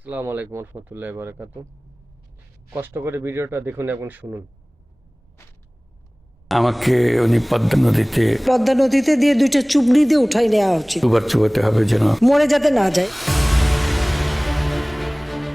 আসসালামু আলাইকুম রহমতুল্লাহি বারাকাতু। কষ্ট করে ভিডিওটা দেখুন এবং শুনুন। আমাকে উনি পদ্মা নদীতে দিয়ে দুইটা চুবড়ি দিয়ে উঠাই নেওয়া উচিত, দুবার চুবাতে হবে যেন মরে যাতে না যায়।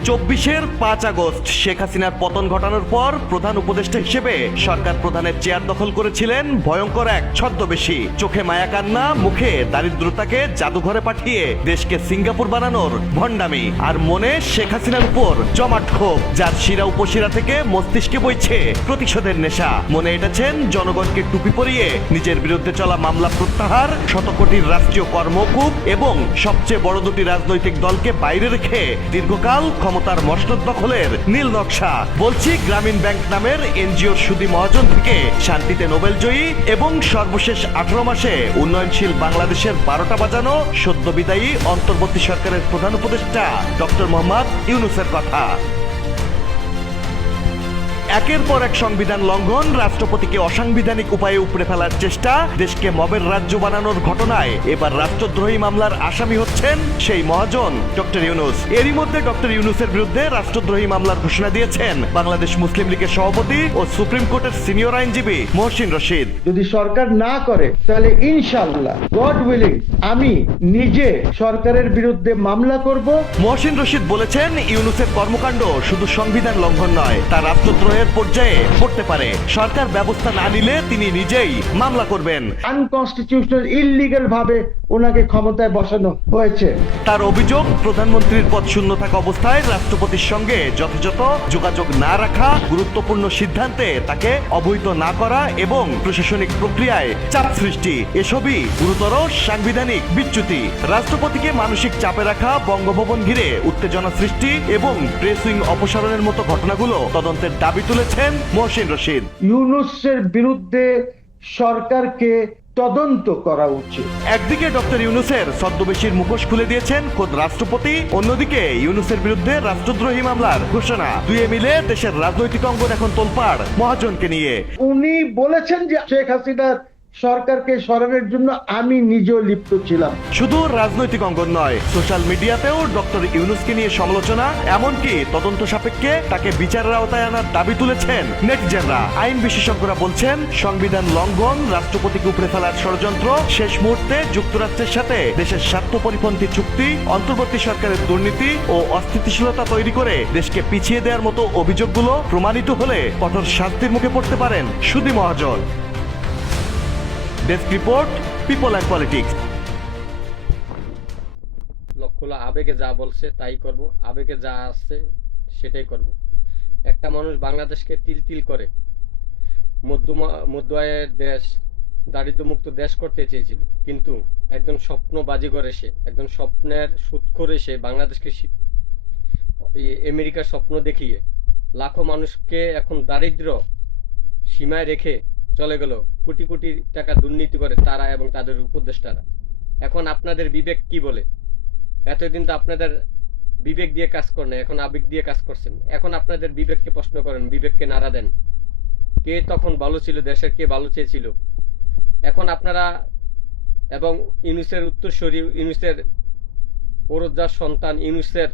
২৪-এর ৫ আগস্ট শেখ হাসিনার পতন ঘটানোর পর প্রধান উপদেষ্টা হিসেবে সরকার প্রধানের চেয়ার দখল করেছিলেন ভয়ঙ্কর এক ছদ্মবেশী। চোখে মায়া কান্না, মুখে দারিদ্রতাকে জাদুঘরে পাঠিয়ে দেশকে সিঙ্গাপুর বানানোর ভণ্ডামি, আর মনে শেখ হাসিনার উপর জমাট ক্ষোভ, যার শিরা উপশিরা থেকে মস্তিষ্কে বইছে প্রতিশোধের নেশা। মনে এঁটেছেন জনগণকে টুপি পরিয়ে নিজের বিরুদ্ধে চলা মামলা প্রত্যাহার, শতকোটির রাষ্ট্রীয় কর্মকূপ এবং সবচেয়ে বড় দুটি রাজনৈতিক দলকে বাইরে রেখে দীর্ঘকাল ক্ষমতার মসনদ দখলের নীল নকশা। বলছি গ্রামীণ ব্যাংক নামের এনজিওর সুদী মহাজন থেকে শান্তিতে নোবেলজয়ী এবং সর্বশেষ 18 মাসে উন্নয়নশীল বাংলাদেশের 12টা বাজানো সদ্য বিদায়ী অন্তর্বর্তী সরকারের প্রধান উপদেষ্টা ডক্টর মোহাম্মদ ইউনূসের কথা। একের পর এক সংবিধান লঙ্ঘন, রাষ্ট্রপতিকে অসাংবিধানিক উপায়ে উপড়ে ফেলার চেষ্টা, দেশকে মবের রাজ্য বানানোর ঘটনায় এবার রাষ্ট্রদ্রোহী মামলার আসামি হচ্ছেন সেই মহাজন ডক্টর ইউনূস। এরই মধ্যে ডক্টর ইউনূসের বিরুদ্ধে রাষ্ট্রদ্রোহী মামলার ঘোষণা দিয়েছেন বাংলাদেশ মুসলিম লীগের সভাপতি ও সুপ্রিম কোর্টের সিনিয়র আইনজীবী মহসিন রশিদ। যদি সরকার না করে তাহলে ইনশাআল্লাহ গড উইলিং আমি নিজে সরকারের বিরুদ্ধে মামলা করব। মহসিন রশিদ বলেছেন, ইউনূসের কর্মকাণ্ড শুধু সংবিধান লঙ্ঘন নয়, তা রাষ্ট্রদ্রোহের পর্যায়ে পড়তে পারে। সরকার ব্যবস্থা না নিলে তিনি নিজেই মামলা করবেন। আনকনস্টিটিউশনাল ইললিগ্যাল ভাবে ওনাকে ক্ষমতায় বসানো হয়েছে। তার অভিযোগ, প্রধানমন্ত্রীর পদ শূন্য থাকা অবস্থায় রাষ্ট্রপতির সঙ্গে যথাযথ যোগাযোগ না রাখা, গুরুত্বপূর্ণ সিদ্ধান্তে তাকে অবহিত না করা এবং প্রশাসনিক প্রক্রিয়ায় চাপ সৃষ্টি, এসবই গুরুতর সাংবিধানিক বিচ্যুতি। রাষ্ট্রপতিকে মানসিক চাপে রাখা, বঙ্গভবন ঘিরে উত্তেজনা সৃষ্টি এবং প্রেস উইং অপসারণের মতো ঘটনাগুলো তদন্তের দাবি তুলেছেন মহসিন রশিদ। ইউনূসের বিরুদ্ধে সরকারকে তদন্ত করা উচিত। একদিকে ডক্টর ইউনূসের ছদ্মবেশীর মুখোশ খুলে দিয়েছেন খোদ রাষ্ট্রপতি, অন্যদিকে ইউনূসের বিরুদ্ধে রাষ্ট্রদ্রোহী মামলার ঘোষণা। দুয়ে মিলে দেশের রাজনৈতিক অঙ্গন এখন তোলপাড় মহাজনকে নিয়ে। উনি বলেছেন যে শেখ হাসিনার সরকারকে সরানোর জন্য আমি নিজেও লিপ্ত ছিলাম। শুধু রাজনৈতিক অঙ্গন নয়, সোশ্যাল মিডিয়াতেও ডক্টর ইউনূসকে নিয়ে সমালোচনা, এমনকি তদন্ত সাপেক্ষে তাকে বিচারের আওতায় আনার দাবি তুলেছেন নেটিজেনরা। আইন বিশেষজ্ঞরা বলছেন, সংবিধান লঙ্ঘন, রাষ্ট্রপতিকে উপড়ে ফেলার ষড়যন্ত্র, শেষ মুহূর্তে যুক্তরাষ্ট্রের সাথে দেশের স্বার্থ পরিপন্থী চুক্তি, অন্তর্বর্তী সরকারের দুর্নীতি ও অস্থিতিশীলতা তৈরি করে দেশকে পিছিয়ে দেওয়ার মতো অভিযোগগুলো প্রমাণিত হলে কঠোর শাস্তির মুখে পড়তে পারেন সুদী মহাজন। Desk report, people and politics. লক্ষ্য হলো আবেগে যা বলছে তাই করব, আবেগে যা আসছে সেটাই করব। একটা মানুষ বাংলাদেশকে তিল তিল করে মধ্য আয়ের দেশ, দারিদ্র্যমুক্ত দেশ করতে চেয়েছিল, কিন্তু একজন স্বপ্ন বাজিঘর এসে, একজন স্বপ্নের সুৎখোর এসে বাংলাদেশকে আমেরিকার স্বপ্ন দেখিয়ে লাখো মানুষকে এখন দারিদ্র সীমায় রেখে চলে গেল। কোটি কোটি টাকা দুর্নীতি করে তারা এবং তাদের উপদেষ্টারা। এখন আপনাদের বিবেক কি বলে? এতদিন তো আপনাদের বিবেক দিয়ে কাজ করেন, এখন আবেগ দিয়ে কাজ করছেন। এখন আপনাদের বিবেককে প্রশ্ন করেন, বিবেককে নাড়া দেন। কে তখন ভালো ছিল, দেশের কে ভালো চেয়েছিল? এখন আপনারা এবং ইউনূসের উত্তরসূরি, ইউনূসের ওরজ্জার সন্তান, ইউনূসের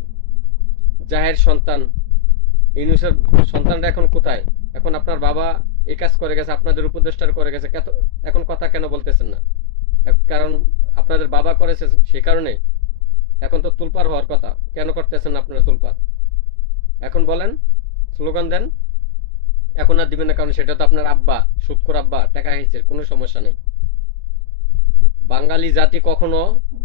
জাহের সন্তান, ইউনূসের সন্তানরা এখন কোথায়? এখন আপনার বাবা এই কাজ করে গেছে, আপনাদের উপদেষ্টার করে গেছে, এখন কথা কেন বলতেছেন না? কারণ আপনাদের বাবা করেছে, সে কারণে এখন তো তুলপার হওয়ার কথা। কেন করতেছেন আপনারা তুলপার? এখন বলেন, স্লোগান দেন। এখন আর দিবেন না, কারণ সেটা তো আপনার আব্বা, সুৎখোর আব্বা টাকা খাইছে, কোনো সমস্যা নেই। বাঙালি জাতি কখনো,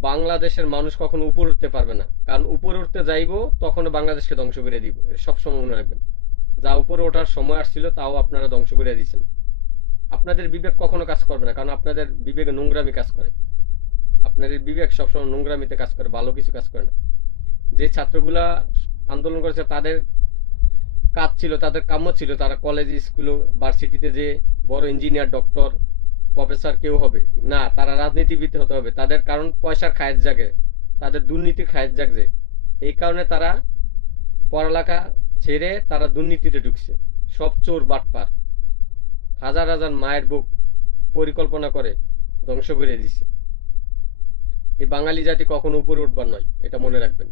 বাংলাদেশের মানুষ কখনো উপর উঠতে পারবে না, কারণ উপরে উঠতে যাইবো তখনও বাংলাদেশকে ধ্বংস করে দিব। সবসময় মনে রাখবেন, যা উপরে ওঠার সময় আসছিল তাও আপনারা ধ্বংস করে দিয়েছেন। আপনাদের বিবেক কখনো কাজ করবে না, কারণ আপনাদের বিবেকে নোংরামি কাজ করে। আপনাদের বিবেক সবসময় নোংরামিতে কাজ করে, ভালো কিছু কাজ করে না। যে ছাত্রগুলা আন্দোলন করেছে তাদের কাজ ছিল, তাদের কাম্য ছিল তারা কলেজ, স্কুল, ভার্সিটিতে যে বড় ইঞ্জিনিয়ার, ডক্টর, প্রফেসর কেউ হবে না, তারা রাজনীতিবিদ হতে হবে। তাদের কারণ পয়সার খায়ের জাগে, তাদের দুর্নীতির খায়ের জাগছে। এই কারণে তারা পড়ালেখা ছেড়ে তারা দুর্নীতিতে ঢুকছে। সব চোর বাটপার, হাজার হাজার মায়ের বুক পরিকল্পনা করে ধ্বংস করে দিছে। এই বাঙালি জাতি কখনো উপরে উঠবার নয়, এটা মনে রাখবেন।